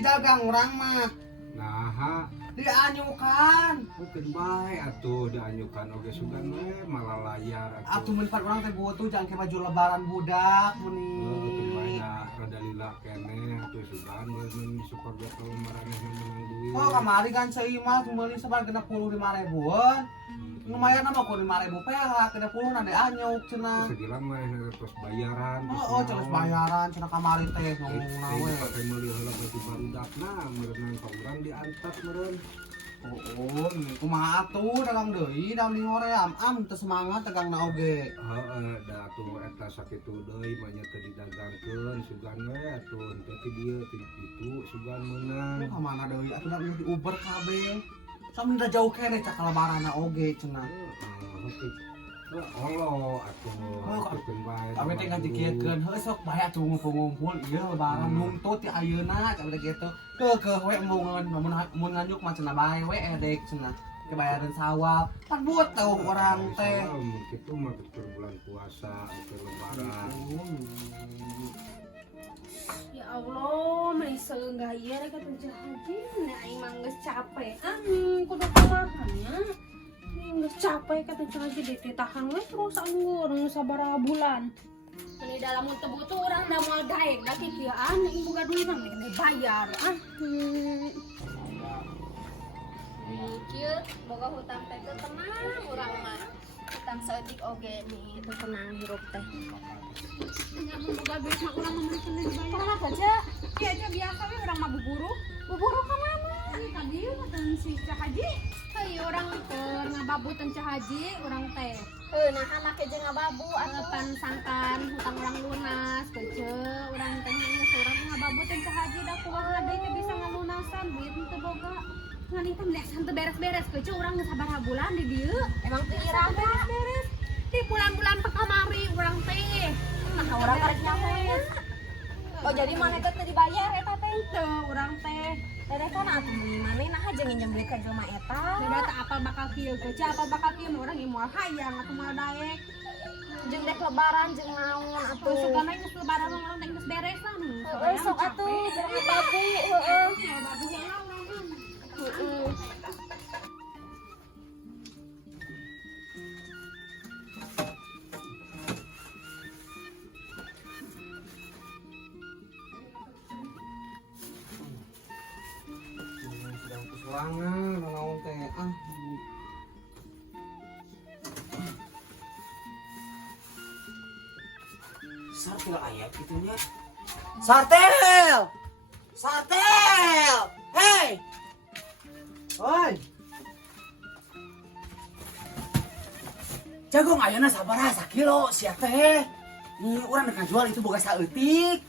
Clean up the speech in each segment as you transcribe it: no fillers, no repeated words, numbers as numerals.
dagang orang mah. Nah, Dianyukan. mungkin baik atuh dianyukan oge sugan we malah layar Atuh mun pan urang teh butuh jangan kayak baju lebaran budak mungkin meni. baik rada lila kene atuh sugan mun super gatel marane menang duit. Oh kamari kan saya mah meuli sabar 65.000-an. Lumayan nama ku 5.000 perak, 30 nade anyuk cenah. Segilang maneh terus bayaran. Oh, terus bayaran cenah kamari teh ngomongna we. Pakai meuli heula baju barudakna meureun ka urang diantar meureun. Oh, kumaha atuh dagang deui dalam di hoream teu semangat dagangna oge. Heeh, da atuh eta sakitu deui mah nya teu didagangkeun sugan we atuh teh ti dieu ti kitu sugan meunang. Ka mana deui atuh da di Uber kabeh. Sami da jauh kene cak lebaranna oge cenah. Allah atuh bikin bae. Kami teh ngajikeun heuh sok bae atuh ngumpul-ngumpul ieu lebaran nuntut ti ayeuna cak udah gitu. Keukeuh we emungeun mun nganyuk mah cenah bae we edek cenah. Kebayaran sawal, pan buat tau orang teh. Kitu mah keur bulan puasa, keur lebaran. Ya Allah, maisa enggak iya rek atuh haji, nya aing mah geus capek. Kudu kalahannya. Geus capek kata haji ditahan we terus anggur sabaraha bulan. Meni dalam teu butuh urang da moal daek da kieuan aing boga duit mah bayar. Kieu boga hutang teh teu tenang urang mah. Hutang saeutik oge nih teu tenang hirup teh. Nya mun boga duit mah urang mah meuli dibayar. Kemana saja? Ya aja biasa we urang mah buburu. Buburu ka mana? Ka dieu teh si Cah Haji. Heuh urang keur ngababu teh Cah Haji urang teh. Nah make jeung ngababu anggapan sangkan hutang urang lunas keceu urang teh geus urang ngababu teh Cah Haji da kumaha deui teh bisa ngalunasan duit teu boga. Ngan teh lesan teu beres-beres keceu urang geus sabaraha bulan di dieu. Emang teu irah beres-beres. Di bulan-bulan pekamari urang teh. Nah urang karek nyahonya. Oh jadi maneh teh teu dibayar eta teh? Teu urang teh. Teh kan atuh maneh nah aja nginjem duit ka jelema eta. Beda teh apal bakal kieu keceu apal bakal kieu mah urang moal hayang atuh moal daek. Jeung dek lebaran jeung naon atuh sugana geus lebaran mah urang teh geus beresan. Heueuh sok atuh jeung babu heueuh. Babu heula urang. Heeh. Sorangan naon teh Sartel ayat itunya. Sartel! Sartel! Hei! Oi! Jagung ayeuna sabaraha sakilo sia teh? Ni urang rek ngajual itu boga saeutik.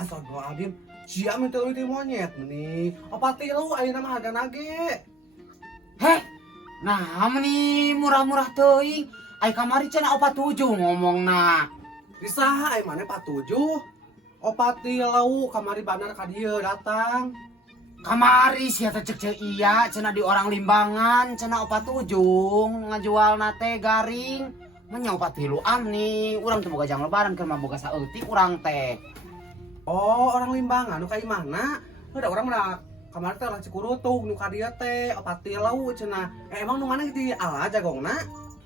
Astagfirullahaladzim. Sia minta ulit monyet meni. Apa tilu ayeuna mah hargana ge. Heh. Nah, meni murah-murah teuing. Ai kamari cenah 47 ngomongna. Disaha ai maneh 47? 43 kamari bandar ka dieu datang. Kamari sia teh cek iya cenah di orang Limbangan cenah 47 ngajual nate garing. Nya 43an nih. Urang teh boga jang lebaran keur mah boga saeutik urang teh. Oh, orang Limbangan nu ka imahna? Ada orang mah kamari teh lah Cikurutuk nu ka dieu teh 43 cenah. Emang nu maneh di ala jagongna?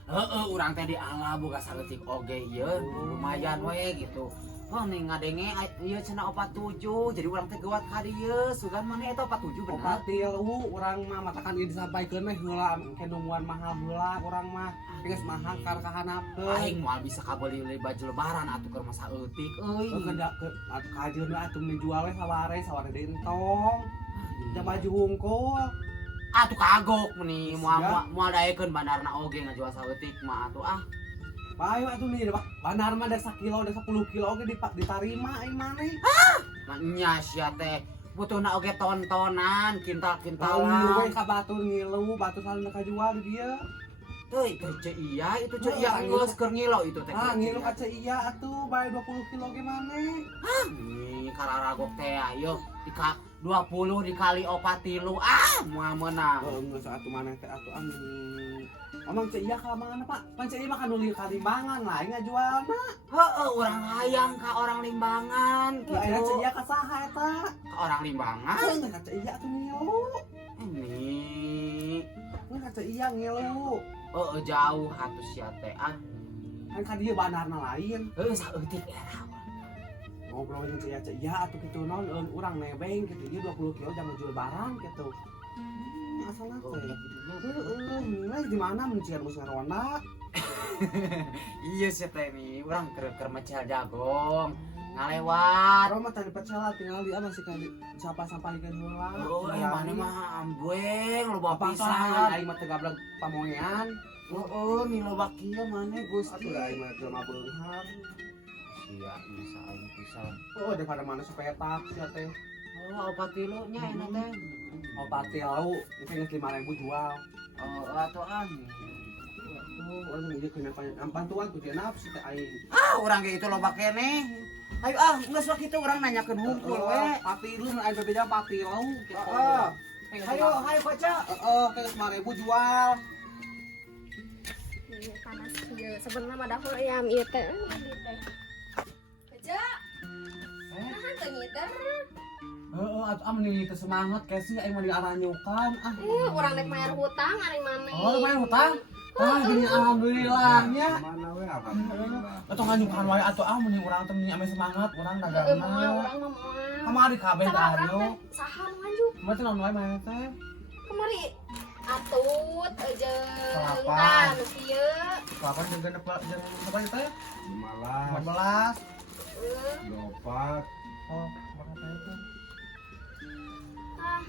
Heeh, urang teh di ala boga saeutik oge ieu, lumayan we gitu. Oh, ning ngadenge ieu cenah 47, jadi urang teh geuat ka dieu, sugan maneh eta 47 bener. 43 urang mah matakan ieu disampaikeun mah heula kendunguan mahal heula urang mah. Geus mahal kar kahanapkeun. Aing moal bisa kabeuli baju lebaran atuh keur mah saeutik euy. Keunda atuh kajeuna atuh dijual we saware deui entong. Da baju hungkul. Atuh kagok meni moal daekeun bandarna oge ngajual saeutik mah atuh ah. Bae atuh nih bandar mah da 1 kilo da 10 kilo oge ditarima aing maneh. Hah? Nya sia teh butuhna oge ton-tonan, kintal-kintalan. We ka batur ngilu, batur salina kajual di dieu. Tuh, itu cek iya, itu cek Oh, iya iya. geus keur ngilo itu teh. Ah, ngilu kaca iya atuh, bae 20 kilo gimana? Nih, kararagok teh ayo dika 20 dikali 43. Ah, moal meunang. Oh, enggak satu mana teh atuh anu. Amang cek iya ka mana, Pak? Pan cek iya mah kan nu kalimbangan lah, ingat jualna. Heeh, urang hayang ka orang Limbangan Lah aya cek gitu. iya ka saha eta? Ka orang Limbangan. Enggak kaca iya atuh ngilu. Ini Enggak kaca iya ngilu. jauh atuh sia teh ah. Kan ka dieu bandarna lain. Saeutik era. Ngobrol jeung cek iya atuh kitu naon urang nebeng kitu ieu 20 kilo jangan jual barang kitu. Asalna Oh, teh. gitu. Heeh, di mana mencian mus ngaronda? Iya sih teh nih, urang keur mecel jagong. Ngalewat. Aro mah tadi pecel tinggal di mana sih kali sampah-sampahikeun heula. Oh, mana mah ambueng loba Apa pisan. pisan aing mah teu gablek pamongean. Oh, nih loba kieu maneh Gusti. Atuh aing mah jelema beunghar. Sia bisa aing pisan. Oh, daripada mana sepetak sia teh. Oh, 43 nya enak teh. Oh, pati lau, itu geus 5.000 jual. Oh, atuh Tuh, orang ieu kena bantuan ku dia nafsu teh aing. Ah, urang ge itu loba keneh. Ayo ah, geus we kitu urang nanyakeun hungkul we. Pati lu aing teh dia pati lau. Heeh. Hayo, hayo baca. Heeh, kayak 5.000 jual. Ini panas ieu. Sebenarnya mah dahulu ayam ieu teh. Ini teh. Kerja. Nah, teu ngiter. Heeh, atuh amun ieu teh semangat kayak sih aing mah diaranyukan. Ah. Urang rek mayar hutang ari maneh. Oh, lumayan hutang. Ah, gini alhamdulillahnya. Mana we apa? Atuh nganyukan wae atuh ah mun urang teh ame semangat urang Heeh, moal dagangna. urang mah moal. Kamari kabeh Saha dah urang anu. teh? Saha nu nganjuk? Mati naon wae mah teh. Kemari atut jeung Kelapa. tah nu kieu. Kapan jeung genep jeung apa teh? 15, 14. Heuh. 24, Oh, berapa itu? Ah,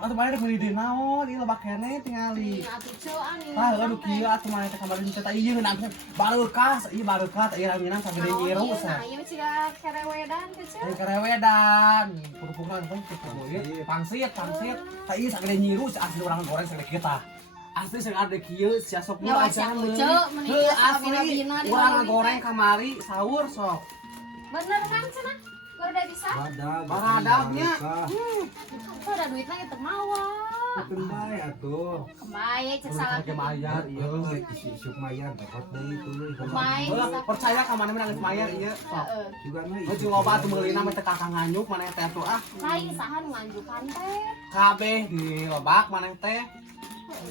Atuh mana deuk meuli di naon? Ieu loba keneh tingali. atuh ceuan ieu. Tah heuh nu kieu atuh mana teh kamari teh tah ieu ngeunang bareukas, ieu bareukat ieu ranginang sagede nyiru Nah, sa. ieu ciga kerewedan teh ceu. Ai kerewedan, pupuk-pupukan pun pupuk pangsit. Tah ieu sagede nyiru asli urang goreng sagede kieu tah. Asli sagede kieu sia sok nu Nyawa aja sia meureun. ceu, mending Heuh biasa asli bina-bina di urang warung goreng teh. kamari sahur sok. Bener kan cenah? Baru da bisa. Baradagnya. Tuh ada duit lagi teu mawa. Betul bae atuh. Kembali cek Urang salah. kage mayar ieu. Isi isuk mayar dapat deui tuluy. Kembali. Heuh, percaya ka mana nangis mayar ieu. Sok. Heeh. Juga mah Oh, jeung loba atuh meulina mah teh kakang nganyuk maneh teh atuh ah. Lain saha nu nganjukan teh. Kabeh di lebak maneh teh.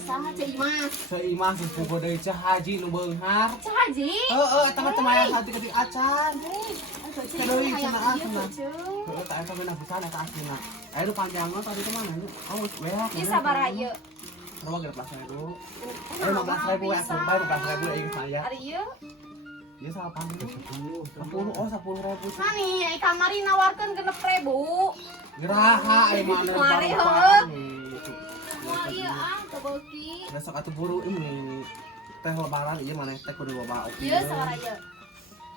Saha cek Imas. Seimah sepupu deui Cah Haji nu beunghar. Cek Haji. Heeh, eta mah teh mayar hati ketik acan. Atuh cek Kedeui hayang cenah, ieu cenah. tuh ceu. Heeh, tah eta beunah pisan eta aslina. Aya nu panjangna tadi teh mana? Oh, geus beak. Ieu sabaraha ieu? Coba 15.000. Kenapa 15.000 ya, bisa? sumpah 15.000 aing saya. Ari ieu? Ieu salah panggung. 10. 10, oh 10.000. Mani, ai kamari nawarkeun 6.000. Geraha aing mana Mari, baru heuh. gitu. Moal ieu ah teu beuki. Besok atuh buru ini teh lebaran ieu maneh teh kudu loba oke. Ieu sabaraha ieu?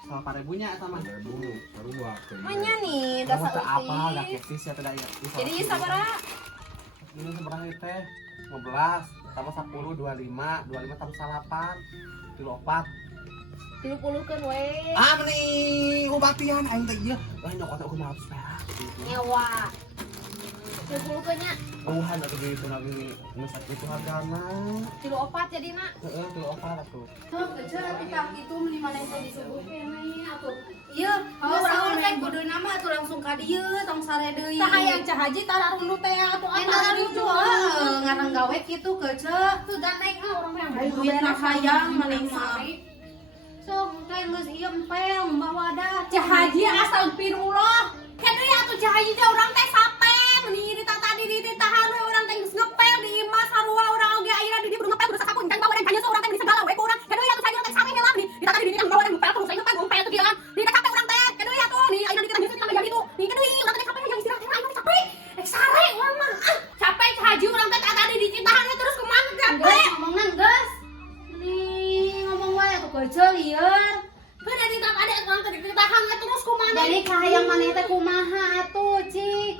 8.000 nya eta mah. 1000 sarua teh. Manya nih, Kamu dasar teh apa gak utik. ketis ya teh da ieu. Jadi ieu sabaraha? Ini seberang itu teh 15 tambah 10 25 25 tambah 8 34 30keun we. ah meni ubatian aing teh ieu lain nyokot aku maaf perak Nyewa. 30keun nya. Tuhan atuh gitu lagi geus itu hargana 34 jadina. heeh tuh opat atuh Tuh, kecil kita itu meni mana teh disuguhkeun nih atuh. Ieu, sahur teh kudu nama atuh langsung ka dieu tong sare deui. Tah hayang Cah Haji tara rundu teh atuh apa lucu. Ngarang gawe kitu kecil. Tuh gandeng ah urang mah. Duit na hayang maning mah. Sok kain geus ieu empel bawa dah. Cah Haji astagfirullah. Kan deui atuh Cah Haji teh urang teh sape meni di tadi di tahan we urang teh geus ngepel di imah sarua urang oge ayeuna di dieu kudu ngepel kudu sakapunten bawa dan kanya urang teh meni segala we ku urang. Kan deui atuh Cah Haji teh sape heula di tadi di bawa dan ngepel kudu saya ngepel ngepel teh dia. Di teh capek urang teh. Kan deui atuh ni ayeuna di kita geus jadi itu. Ni kan deui urang teh capek hayang istirahat heula ayeuna teh capek. Rek sare urang mah. Capek Cah Haji urang teh tadi di citahan terus kumaha capek. Ngomongna geus. Ni ngomong wae atuh kecil lieur. Kan dari tak ada orang tadi ditahan terus kumaha. Jadi kahayang maneh teh kumaha atuh, Cik?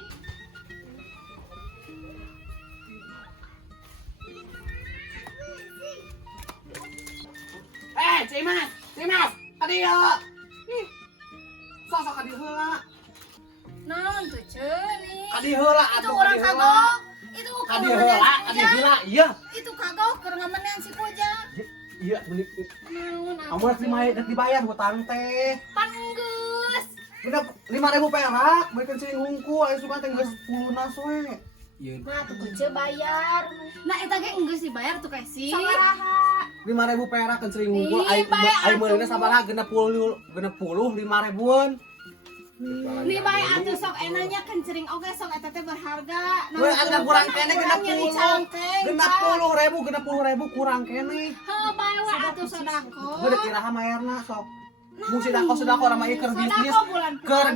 dia. Ih. Sosok ka dieu heula. Naon tuh nih? Ka dieu heula Itu atuh orang kagok. Itu Ka dieu heula, ka dieu heula. Iya. Itu kagok keur ngamenean si Puja. Iya, meni. Naon Kamu rek dibayar hutang teh. Panggeus. Genep 5.000 perak, balikin cing hungku, aya sugan teh geus 10 nas we. Ieu Nah, tuh Puja bayar. Nah, eta ge geus dibayar tuh Kesi. Sabaraha? 5.000 perak kan cing hungku, Ih, bayar ai atuh. meulina sabaraha 60 5.000-an. Nih bae atuh sok enanya kencering oge sok eta teh berharga. We ada kurang kene urang nyari cangkeng. 60.000 kurang kene. Heuh bae we atuh sodako. Gede kiraha mayarna sok. Mun sidako urang mah ieu keur bisnis. Sodako bulan Keur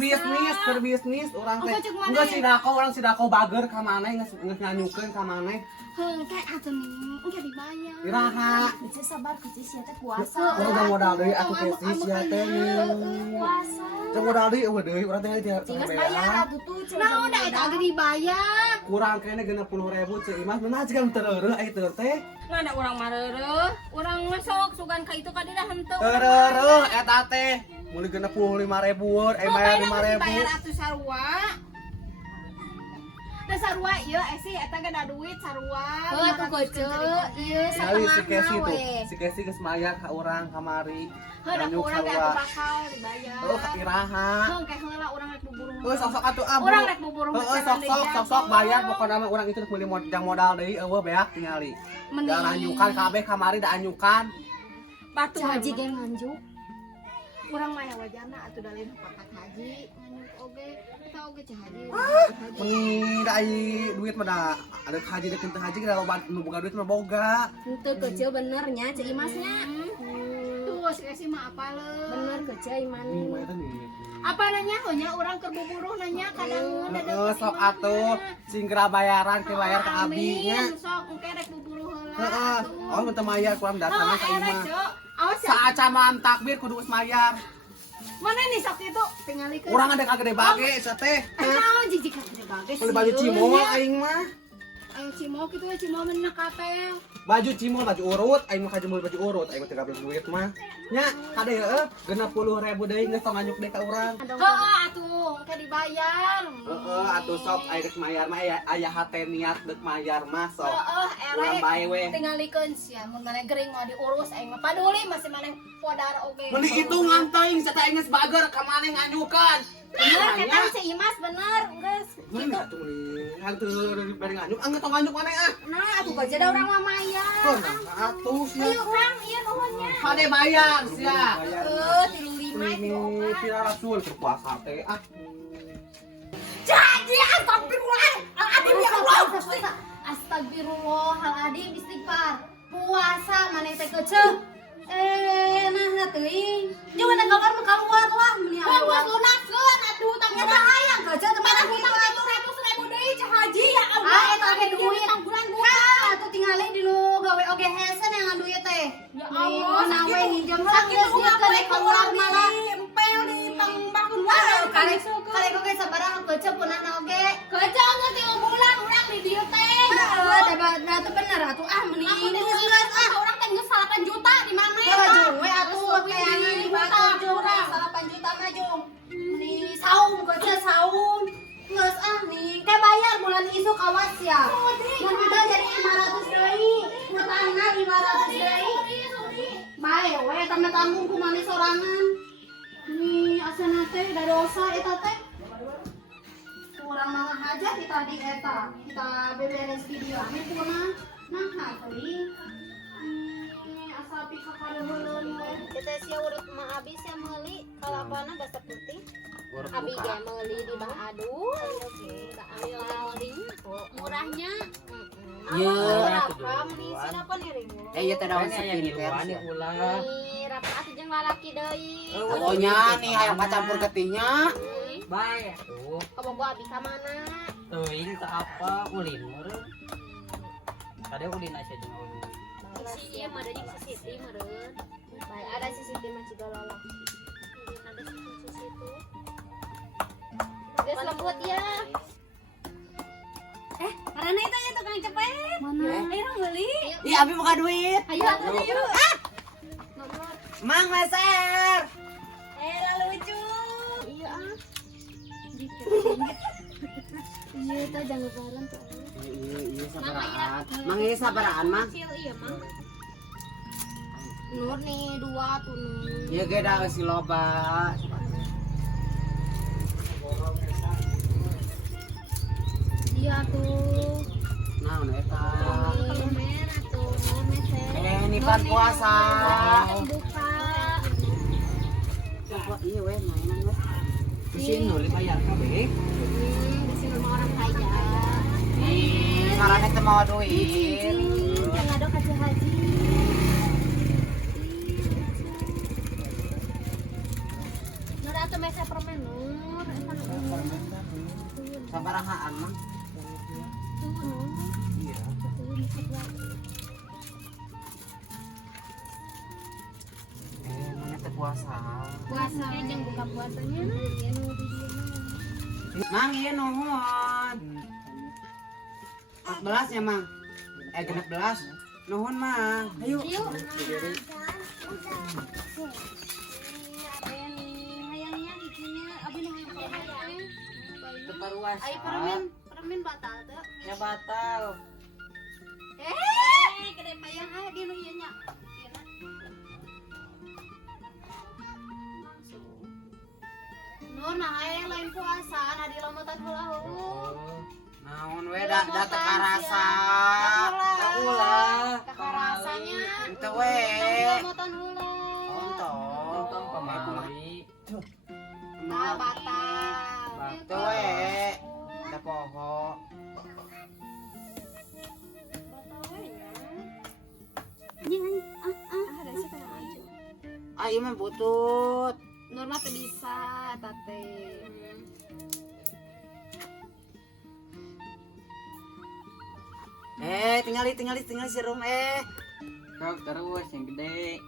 bisnis urang teh. Oke, cuk mana Enggak ya? urang sidako bager ka maneh geus nganyukeun ka maneh. Heuh kayak atuh nih engke dibayar. Iraha. Kuci sabar, kuci sia teh puasa. Urang modal deui atuh ke sia teh. Puasa. Teu modal deui eueuh deui urang teh teh Tinggal bayar atuh tuh. Nah udah eta ge dibayar. kurang kene 60.000 ceu Imas beunah jigan tereureuk ai teu teh. Nah ada urang mareureut, urang masuk sugan ka itu ka dina henteu. Tereureuk eta teh. Muli 65.000-an, bayar 5.000. Bayar atuh sarua. Da sarua ieu esi eta ge da duit sarua. Heuh atuh Kucu. Ieu Kali si Kesi satengahna tuh, we. si Kesi geus mayar ka urang kamari. Heuh da Nganyuk urang ge sarua. atuh bakal dibayar. Oh, ka iraha. Heuh kayak heula urang rek buburu. Sok atuh ah. Urang rek buburu. Sok bayar pokona mah urang itu meuli modal deui eueuh beak tingali. Da anyukan kabeh kamari da anyukan. Batu Haji ge nganjuk. urang mah wajarna atuh da lain pakat haji nganyuk oge kita oge cah haji. Meni da ai duit mah da ada haji da teu haji da loba nu boga duit mah boga. Henteu Kucu bener nya Ceu Imasnya. Tuh si Esi mah apaleun. Bener Kucu imane. Mah eta nih. Apa nanya nya urang keur buburu nanya kadang Heeh, sok atuh singkra bayaran ke bayar ka abi nya. Amin, sok engke rek buburu heula. Heeh. Oh, mun teu mayar kurang datang ka imah. Awas ya. Saaca malam takbir kudu geus mayar. Mana nih sok itu tingalikeun. Urang ada kagede bage eta teh. Naon jijik ka bagus. Beli baju cimol aing mah. Ayo cimol kitu we cimol meneh katel. Baju cimol baju urut aing mah kajemul baju urut aing mah 13 duit mah. Nya kade heueuh 60.000 deui geus tong nganyuk deui ka urang. Heeh atuh engke dibayar. Heeh atuh sok aing rek mayar mah aya hate niat deuk mayar mah sok. Heeh Urang elek. bae we. Tingalikeun sia mun maneh gering mah diurus aing mah paduli masih maneh podar oge. Mun dihitungan teuing sata aing geus bager ka maneh nganyukan. Bener eta si Imas bener geus. Mun atuh meuning hantu bari nganyuk angge tong nganyuk maneh ah. Nah, atuh Kucu da urang mah mayar. Kon atuh sia. Ayo urang ieu nuhunnya. Kade bayar sia. 35 Ini Tira Rasul berpuasa teh ah. Jadi astagfirullahaladzim ya Allah. Astagfirullahaladzim istighfar. Puasa maneh teh Kucu. Nah teuing. Jeung ada kabar mah keluar lah meni Geus lunaskeun atuh tangga Eta hayang Kucu teu pada kita deui cah haji ya Allah. Ah eta ge duit bulan-bulan. atuh tingali di nu gawe oge hesen yang duit teh. Ya Allah, nawe hinjem lah geus ieu rek keluar malah. empel di pangbakeun Karek oge sabaraha Kucu punana oge. Kerja geus 3 bulan urang di dieu teh. Heeh, da teu bener atuh ah meni ini geus ah. Urang teh geus 8 juta di mana Jung we atuh kayaknya di bakal jung 8 juta mah jung. Nih saung Kucu saung. Geus ah nih teh bayar bulan isuk awas ya. Mun kita jadi 500 deui, utangna 500 deui. Bae we tanda tanggung ku maneh sorangan. Nih asana teh da dosa eta teh. Kurang mah aja kita di eta. Kita beberes video ame puna. Nah teuing. Asal pika kareulun we. Kita sia urut mah abis ya meuli kalapana basa putih. Abi ge meuli di Bang Adu. Oke, ambil laling. Murahnya. Iya. Berapa meni sinapa nih Ringo? Iya teh daun skincare. Nih, rapa atuh jeung lalaki deui. Pokoknya nih hayang pacampur getinya. Bae atuh. Kabogo abi ka mana? Teuing teu apa ulin meureun. Kade ulin asa jeung ulin. Si ieu mah jeung si Siti meureun. Bae ada si Siti mah ciga lalaki. Ulin ada si Siti. Geus lembut ya. Karena itu ya tukang cepet. Mana? Ayo beli. Ih abi buka duit. Ayo atuh yuk. Mang meser. Iya, teh jangan bareng tuh. Iya sabaraan. Mang ieu sabaraan mah. Kecil iya mah. Nur nih 2 tuh Nur. Ieu ge da si loba. Iya tuh. Naon eta? Kalau merah tuh, Nur meseh. Ini kan puasa. Buka. Coba iya weh mainan weh. Di sini dibayar kabeh. Di sini mah orang kaya. Ih, marane teh mau duit. Yang ada kaca haji. Nur atuh meseh permen Nur. Eta Nur. Sabarahaan mah. Iya. Mana teh puasa. Puasa jeung buka puasanya nah. Iya nu di dieu mah. Mang ieu nuhun. 14 ya, Mang. 16. Nuhun, Mang. Ayo. Yuk. Hayangnya giginya abi nu hayang. Teparuas. Ai permen batal teh. Ya batal. Gede payang aya di nu ieu nya. Nur nah aya lain puasa nah di lamutan heula heuh. Naon we da teu karasa. Da ulah. Kakarasanya. Henteu we. Lamutan heula. Ontong Pamali. Nah batal. Henteu we. Da poho. Ah, ieu mah butut. Nur mah teu bisa tate. Tinggali si rum Kau terus yang gede.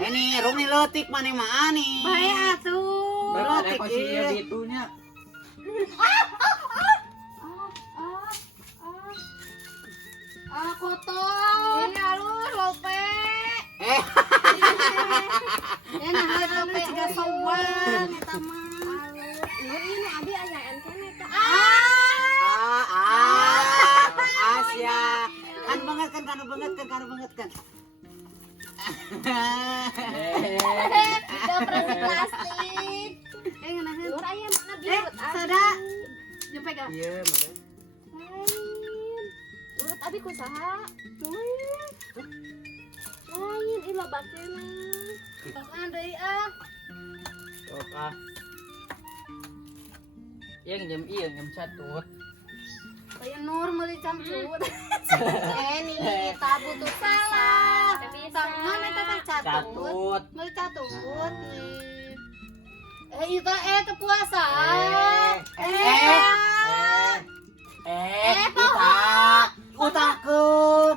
Ini rum ni leutik maneh mah ani. Bae atuh. Ada posisinya ditunya. Kotor. Ini alus lope. Nah, lope juga sowan eta mah. Nur ini abi aya kene teh. Asia. Kan banget kan. Tiga persen plastik. Ngeunaheun. Nur aya mana biut. Sada. Jeung pegang. Iya, mah. Urut abi kusaha? Lain ilo bakena. Pasan deui ah. Sok ah. Yang jam catut. Kayak Nur meuli camcut. Nih, tabu tuh salah. Tangan eta teh catut. Catut. Meuli catut nih. Itu teh puasa. Utakeun.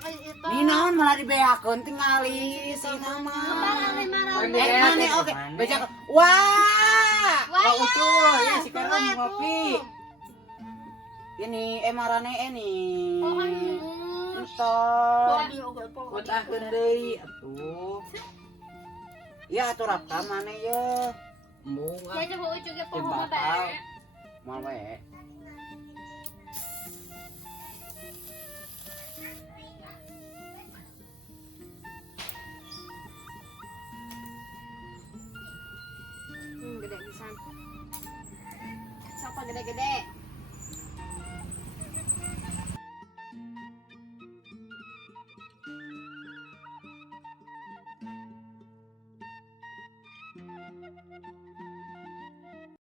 Itu. Ni naon malah dibeakeun tingali si mama. Mane oke. Bejak. Wah. Wah ucuy, ya sekarang ngopi. Ini marane ini. Oh, Entar. Utakeun deui atuh. Ya atuh raka maneh ye. Embung ah. Ya coba ucuk ge poho mah Batal. bae. Moal we. Gede pisan. Siapa gede-gede?